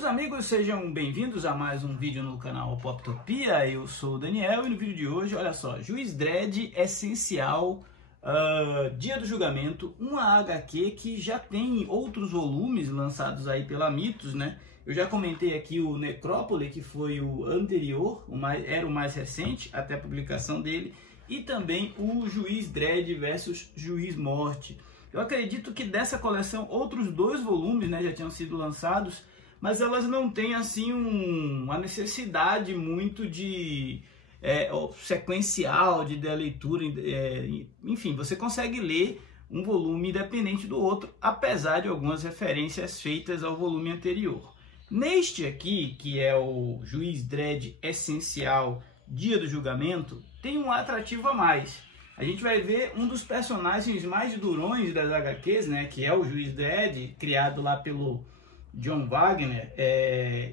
Queridos amigos, sejam bem-vindos a mais um vídeo no canal Poptopia. Eu sou o Daniel e no vídeo de hoje, olha só, Juiz Dredd Essencial, Dia do Julgamento, uma HQ que já tem outros volumes lançados aí pela Mitos, né? Eu já comentei aqui o Necrópole, que foi o anterior, era o mais recente, até a publicação dele, e também o Juiz Dredd versus Juiz Morte. Eu acredito que dessa coleção outros dois volumes, né, já tinham sido lançados, mas elas não têm assim uma necessidade muito de sequencial de leitura, enfim, você consegue ler um volume independente do outro, apesar de algumas referências feitas ao volume anterior. Neste aqui, que é o Juiz Dredd Essencial Dia do Julgamento, tem um atrativo a mais. A gente vai ver um dos personagens mais durões das HQs, né, que é o Juiz Dredd, criado lá pelo John Wagner,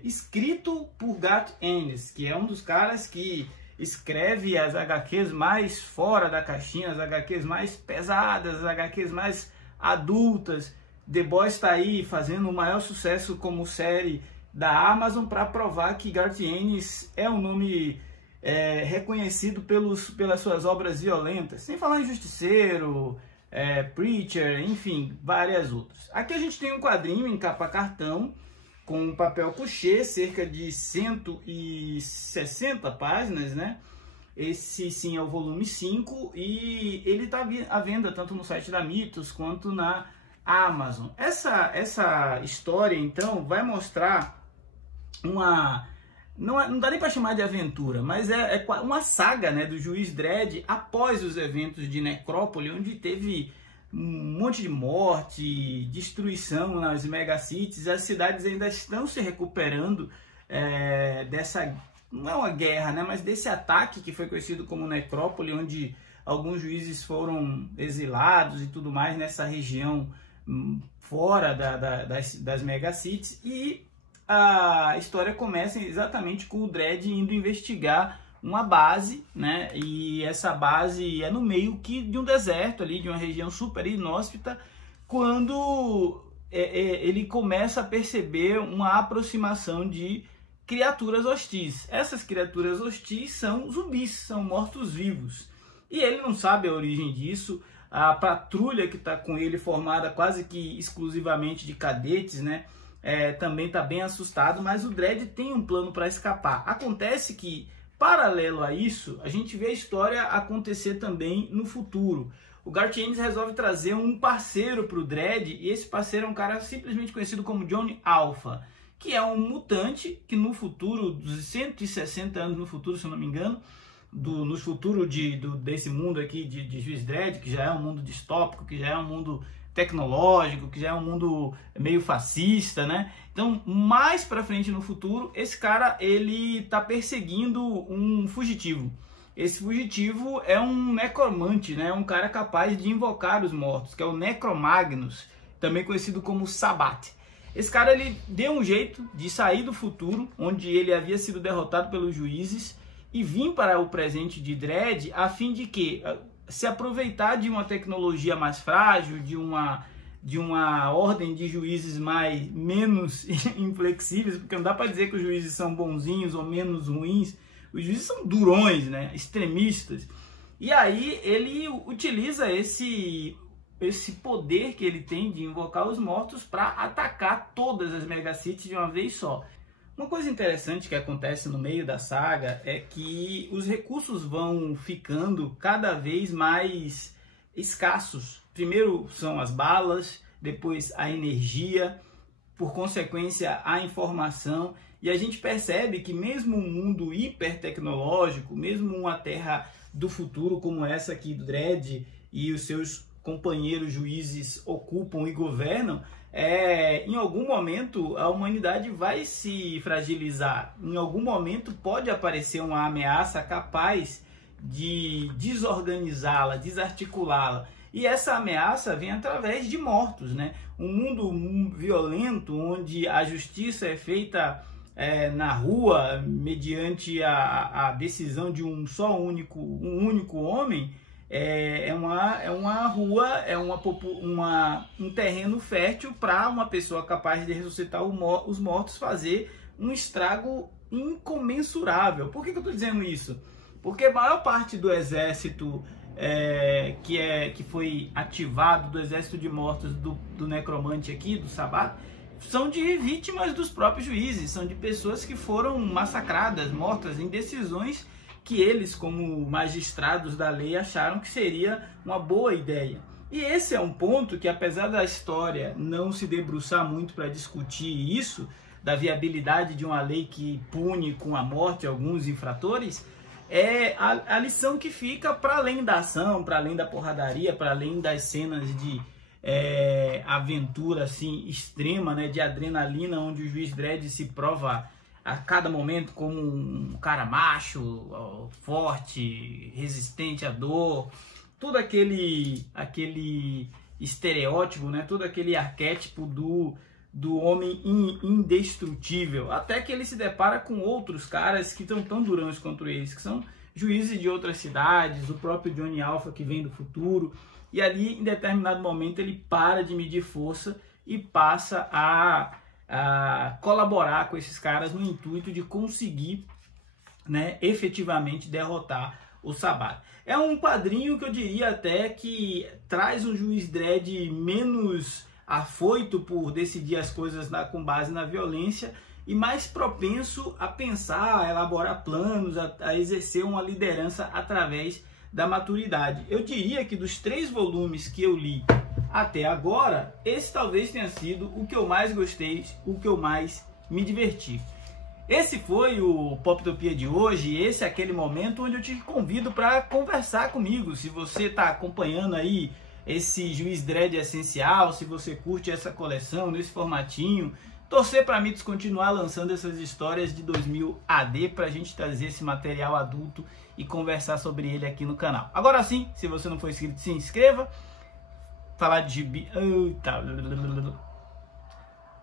escrito por Garth Ennis, que é um dos caras que escreve as HQs mais fora da caixinha, as HQs mais pesadas, as HQs mais adultas. The Boys está aí fazendo o maior sucesso como série da Amazon para provar que Garth Ennis é um nome reconhecido pelas suas obras violentas, sem falar em Justiceiro, Preacher, enfim, várias outras. Aqui a gente tem um quadrinho em capa cartão, com um papel couché, cerca de 160 páginas, né? Esse sim é o volume 5 e ele está à venda tanto no site da Mitos quanto na Amazon. Essa história, então, vai mostrar não dá nem para chamar de aventura, mas é uma saga, né, do Juiz Dredd após os eventos de Necrópole, onde teve um monte de morte, destruição nas megacities. As cidades ainda estão se recuperando dessa, não é uma guerra, né, mas desse ataque que foi conhecido como Necrópole, onde alguns juízes foram exilados e tudo mais nessa região fora das megacities. E a história começa exatamente com o Dredd indo investigar uma base, né? E essa base é no meio de um deserto ali, de uma região super inóspita, quando ele começa a perceber uma aproximação de criaturas hostis. Essas criaturas hostis são zumbis, são mortos-vivos. E ele não sabe a origem disso. A patrulha que está com ele, formada quase que exclusivamente de cadetes, né? Também está bem assustado, mas o Dredd tem um plano para escapar. Acontece que, paralelo a isso, a gente vê a história acontecer também no futuro. O Garth Ennis resolve trazer um parceiro para o Dredd, e esse parceiro é um cara simplesmente conhecido como Johnny Alpha, que é um mutante que no futuro, dos 160 anos no futuro, se eu não me engano, no futuro desse mundo aqui de Juiz Dredd, que já é um mundo distópico, que já é um mundo tecnológico, que já é um mundo meio fascista, né? Então, mais para frente no futuro, esse cara, ele tá perseguindo um fugitivo. Esse fugitivo é um necromante, né? Um cara capaz de invocar os mortos, que é o Necromagnus, também conhecido como Sabbath. Esse cara, ele deu um jeito de sair do futuro, onde ele havia sido derrotado pelos juízes, e vir para o presente de Dredd, a fim de que se aproveitar de uma tecnologia mais frágil, de uma ordem de juízes menos inflexíveis, porque não dá para dizer que os juízes são bonzinhos ou menos ruins. Os juízes são durões, né, extremistas. E aí ele utiliza esse poder que ele tem de invocar os mortos para atacar todas as megacities de uma vez só. Uma coisa interessante que acontece no meio da saga é que os recursos vão ficando cada vez mais escassos. Primeiro são as balas, depois a energia, por consequência a informação. E a gente percebe que mesmo um mundo hipertecnológico, mesmo uma terra do futuro como essa aqui do Dredd e os seus companheiros juízes ocupam e governam, em algum momento a humanidade vai se fragilizar. Em algum momento pode aparecer uma ameaça capaz de desorganizá-la, desarticulá-la. E essa ameaça vem através de mortos, né? Um mundo violento, onde a justiça é feita na rua, mediante a decisão de um único homem, é uma rua, um terreno fértil para uma pessoa capaz de ressuscitar os mortos fazer um estrago incomensurável. Por que eu estou dizendo isso? Porque a maior parte do exército que foi ativado, do exército de mortos do necromante aqui, do Sabbath, são de vítimas dos próprios juízes, são de pessoas que foram massacradas, mortas em decisões que eles, como magistrados da lei, acharam que seria uma boa ideia. E esse é um ponto que, apesar da história não se debruçar muito para discutir isso, da viabilidade de uma lei que pune com a morte alguns infratores, é a lição que fica para além da ação, para além da porradaria, para além das cenas de aventura assim, extrema, né, de adrenalina, onde o juiz Dredd se prova a cada momento como um cara macho, forte, resistente à dor, todo aquele estereótipo, né? Todo aquele arquétipo do homem indestrutível, até que ele se depara com outros caras que estão tão durões contra eles, que são juízes de outras cidades, o próprio Johnny Alpha que vem do futuro, e ali em determinado momento ele para de medir força e passa a colaborar com esses caras no intuito de conseguir, né, efetivamente derrotar o Sabbath. É um quadrinho que eu diria até que traz um juiz Dredd menos afoito por decidir as coisas com base na violência e mais propenso a pensar, a elaborar planos, a exercer uma liderança através da maturidade. Eu diria que dos 3 volumes que eu li até agora, esse talvez tenha sido o que eu mais gostei, o que eu mais me diverti. Esse foi o Poptopia de hoje, esse é aquele momento onde eu te convido para conversar comigo. Se você está acompanhando aí esse Juiz Dredd essencial, se você curte essa coleção nesse formatinho, torcer para Mitos continuar lançando essas histórias de 2000 AD para a gente trazer esse material adulto e conversar sobre ele aqui no canal. Agora sim, se você não for inscrito, se inscreva. Falar de gibi...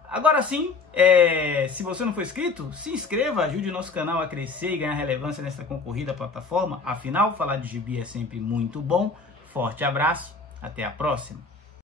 Agora sim, se você não for inscrito, se inscreva, ajude o nosso canal a crescer e ganhar relevância nessa concorrida plataforma. Afinal, falar de gibi é sempre muito bom. Forte abraço, até a próxima.